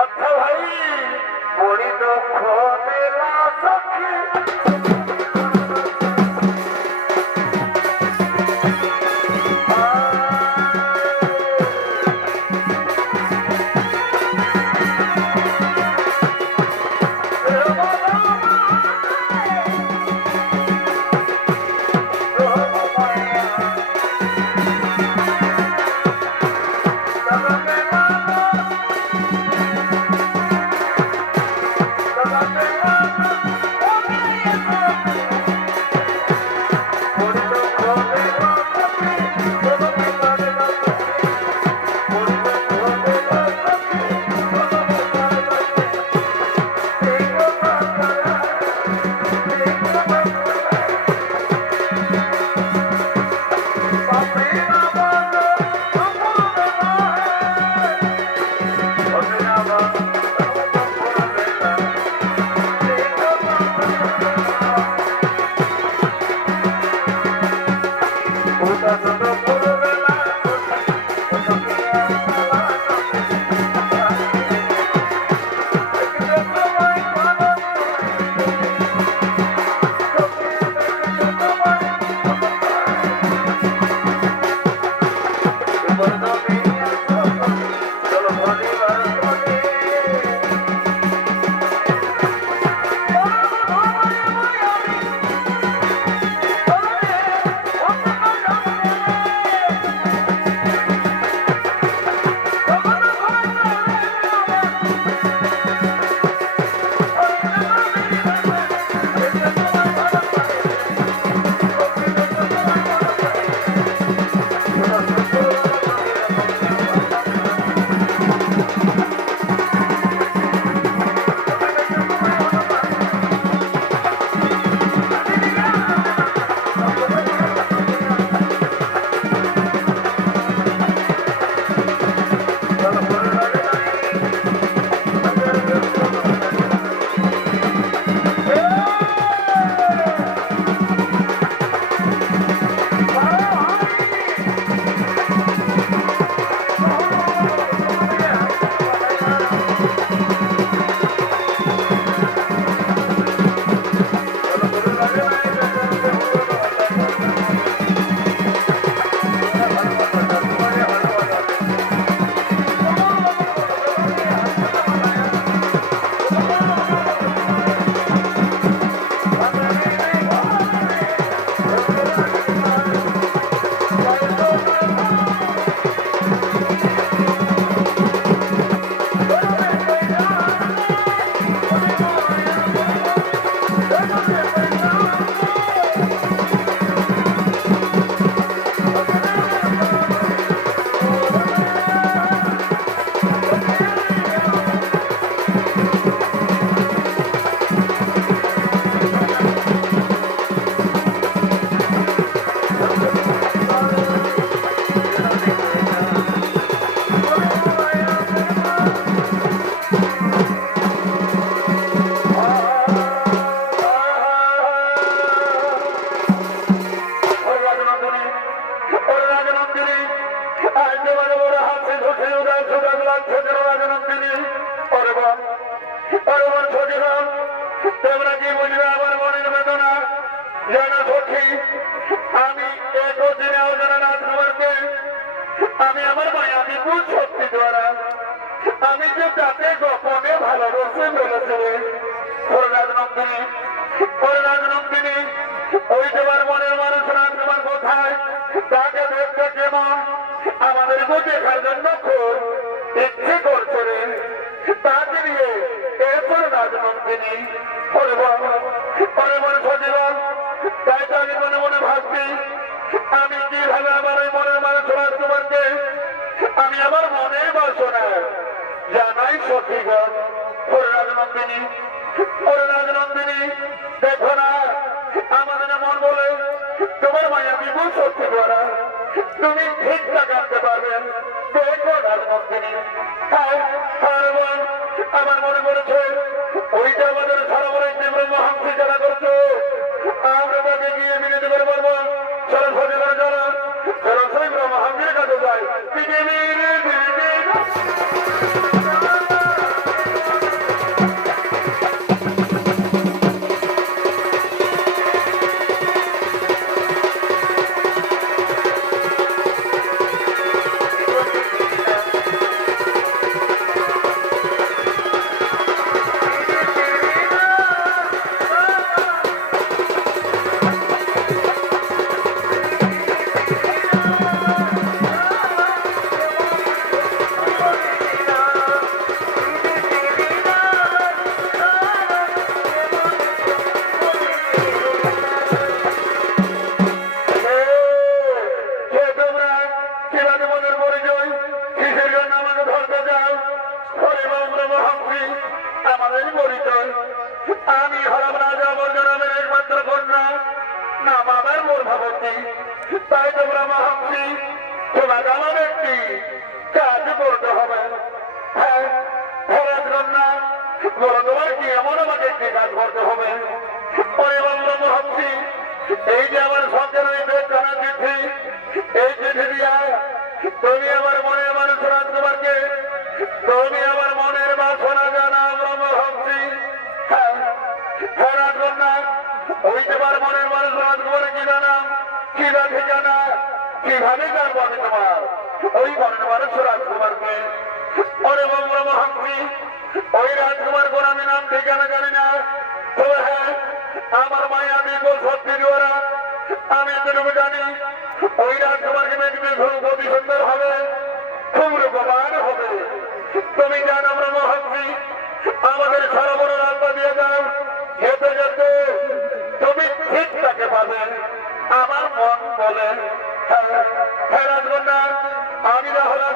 আচ্ছা ভাই বড়ি দুঃখ দিলা সখী তোমরা কি বুঝবে আমার মনের বেদনা জানা সখী আমি একদিনেও জানা না তোমাকে আমি আমার মায়া বিপুল শক্তি দ্বারা আমি যে তাকে গোপনে ভালোবেসে বলেছিলে রাজনন্দিনী ওই তোমার মনের মানুষরা তোমার কোথায় তাকে দেখতে কেমন আমাদের দেখার জন্য খুব ইচ্ছে করছে রে তাকে নিয়ে এরপর রাজনন্দিনী পরে মনে সজীবন তাই তো আমি মনে মনে ভাবছি আমি কিভাবে আমার ওই মনের মানুষরা তোমাকে আমি আমার মনের বাসনা জানাই সখীগণ রাজনন্দিনী দেখো না আমাদের মন বলে তোমার মায়া বিপুল শক্তি দ্বারা তুমি ঠিক লাগাতে পারবেন দেখো রাজনন্দিনী আমার মনে পড়েছে ওইটা আমাদের সরবরাহ তীব্র মহাংসী যারা করছো আমরা তাকে গিয়ে মিলে দেবের বলবো সরস্বতী করে চলো সরস্বতী মহাংসীর কাছে যাই আমি হলাম রাজা বর্জনামের একমাত্র কন্যা, না বাবার মোর ভাবতী। তাই তোমরা মহামুনি, তোমাকে আমার একটি কাজ করতে হবে। হ্যাঁ ভরত কন্যা, বলো তোমার কি এমন আমাকে একটি কাজ করতে হবে? পরে বলল মহামুনি, এই যে আমার সন্তান জানা চিঠি, এই চিঠি দিয়া তুমি আমার মনের মানুষ রাজকুমারকে, তুমি আমার মনের বাসনা জানা আমরা মহামুনি। ওই তোমার মনের মানুষ রাজকুমারে কি জানা, কি না ঠিকানা, কিভাবে জানবো আমি তোমার ওই মনের মানুষ রাজকুমারকে? পরে বলল মহামুনি, ওই রাজকুমার কোন আমি নাম ঠিকানা জানি না, তবে হ্যাঁ আমার মায়ের আমি সত্যি দ্বারা আমি এতটুকু জানি, ওই রাজকুমারকে দেখবে খুব অতি সুন্দর হবে, খুব রূপবান হবে। তুমি জানো আমরা মহামুনি, আমাদের সারা বড় রাস্তা দিয়ে যাও, যেতে যেতে তুমি ঠিক তাকে পাবে। আমার মন বলে হ্যাঁ রাজকন্যা, আমি না হলাম